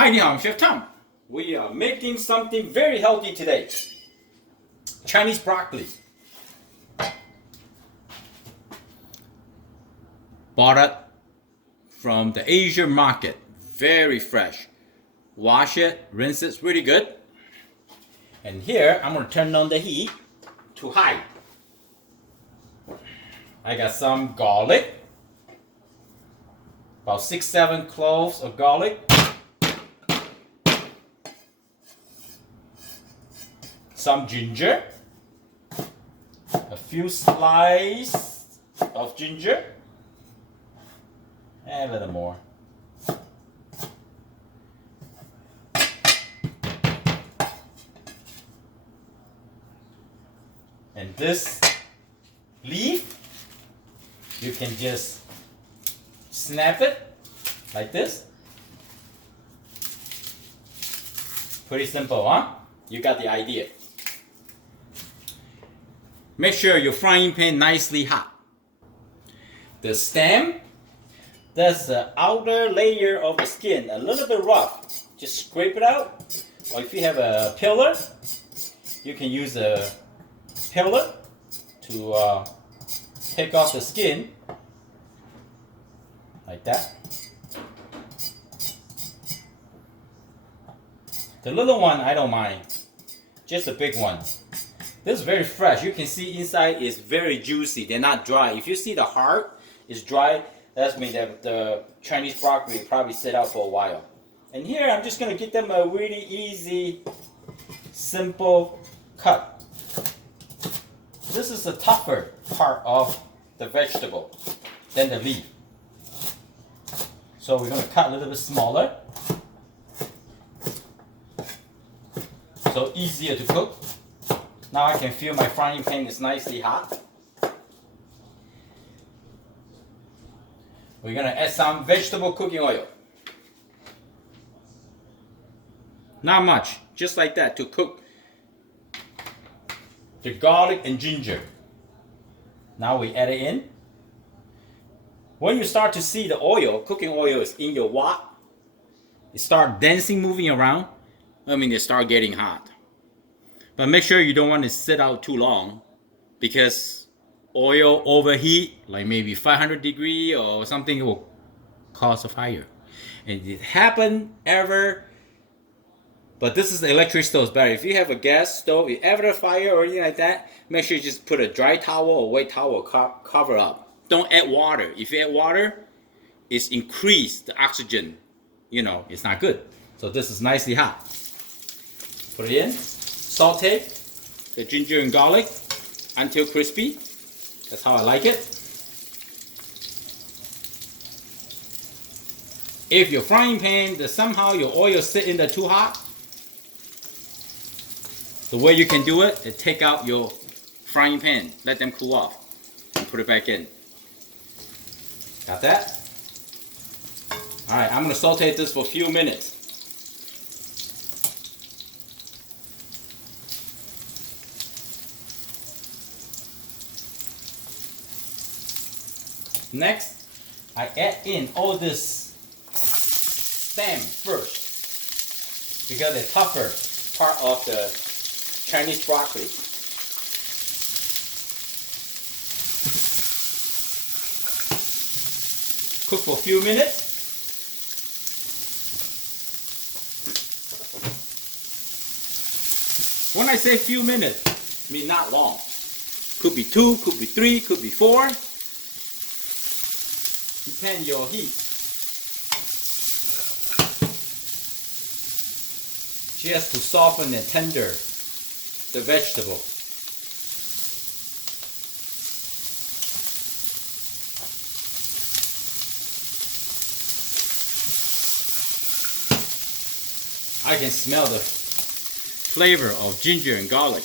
Hi, ni hao, I'm Chef Tom. We are making something very healthy today. Chinese broccoli. Bought it from the Asian market. Very fresh. Wash it, rinse it, it's really good. And here, I'm gonna turn on the heat to high. I got some garlic. About 6-7 cloves of garlic. Some ginger. A few slices of ginger. And a little more. And this leaf, you can just snap it like this. Pretty simple, huh? You got the idea. Make sure your frying pan nicely hot. The stem, that's the outer layer of the skin, a little bit rough. Just scrape it out. Or if you have a peeler, you can use a peeler to take off the skin. Like that. The little one, I don't mind. Just the big one. This is very fresh. You can see inside is very juicy. They're not dry. If you see the heart is dry, that means that the Chinese broccoli probably sit out for a while. And here I'm just going to give them a really easy, simple cut. This is the tougher part of the vegetable than the leaf. So we're going to cut a little bit smaller. So easier to cook. Now I can feel my frying pan is nicely hot. We're going to add some vegetable cooking oil. Not much, just like that to cook the garlic and ginger. Now we add it in. When you start to see the oil, cooking oil is in your wok, it start dancing, moving around, it start getting hot. But make sure you don't want to sit out too long because oil overheat, like maybe 500 degree or something, it will cause a fire. And it happen ever, but this is the electric stove, it's better. If you have a gas stove, if ever a fire or anything like that, make sure you just put a dry towel or wet towel cover up. Don't add water. If you add water, it's increase the oxygen. It's not good. So this is nicely hot. Put it in. Saute the ginger and garlic until crispy. That's how I like it. If your frying pan, that somehow your oil sit in there too hot, the way you can do it is take out your frying pan, let them cool off, and put it back in. Got that? Alright, I'm going to saute this for a few minutes. Next, I add in all this stem first because the tougher part of the Chinese broccoli. Cook for a few minutes. When I say few minutes, I mean not long. Could be 2, could be 3, could be 4. Depend your heat. Just to soften and tender the vegetable. I can smell the flavor of ginger and garlic.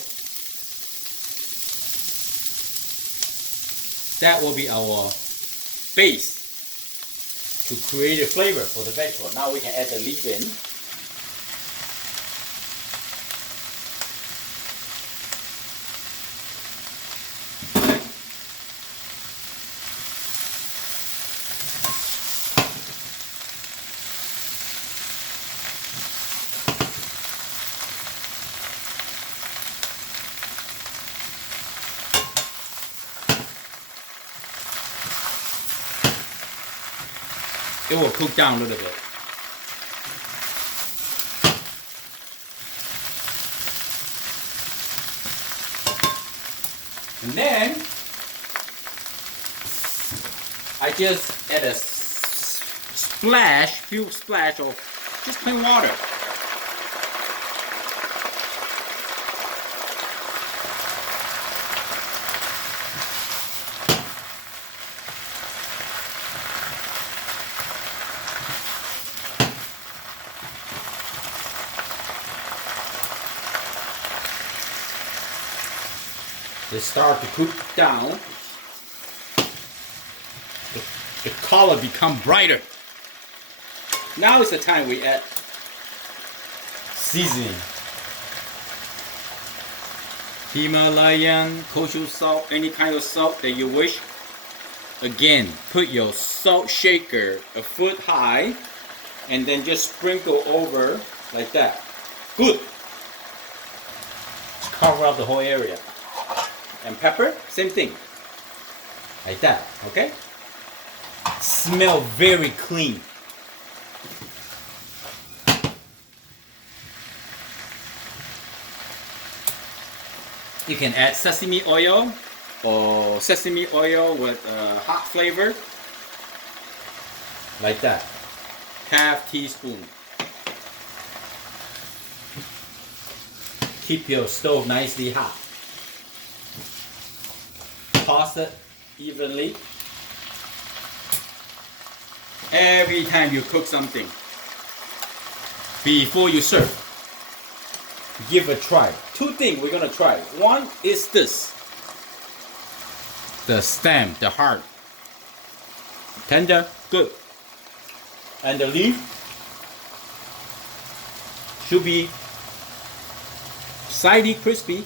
That will be our base to create a flavor for the vegetable. Now we can add the leaf in. it will cook down a little bit. And then I just add a few splash of just plain water. They start to cook down. The color become brighter. Now is the time we add seasoning. Himalayan, kosher salt, any kind of salt that you wish. Again, put your salt shaker a foot high and then just sprinkle over like that. Good. Just cover up the whole area. And pepper, same thing. Like that, okay? Smell very clean. You can add sesame oil or sesame oil with hot flavor. Like that. Half teaspoon. Keep your stove nicely hot. Toss it evenly. Every time you cook something, before you serve, give a try. Two things we're gonna try. One is this. The stem, the heart. Tender, good. And the leaf should be slightly crispy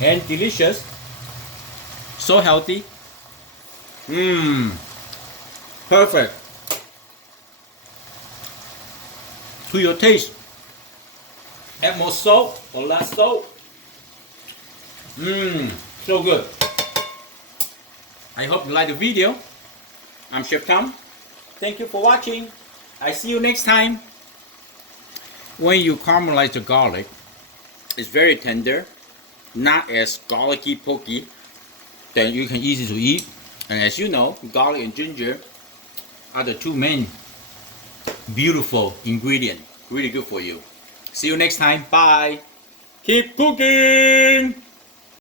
and delicious. So healthy. Perfect. To your taste. Add more salt or less salt. So good. I hope you like the video. I'm Chef Tom. Thank you for watching. I see you next time. When you caramelize the garlic, it's very tender, not as garlicky pokey, that you can easy to eat. And as you know, garlic and ginger are the two main beautiful ingredients. Really good for you. See you next time. Bye. Keep cooking.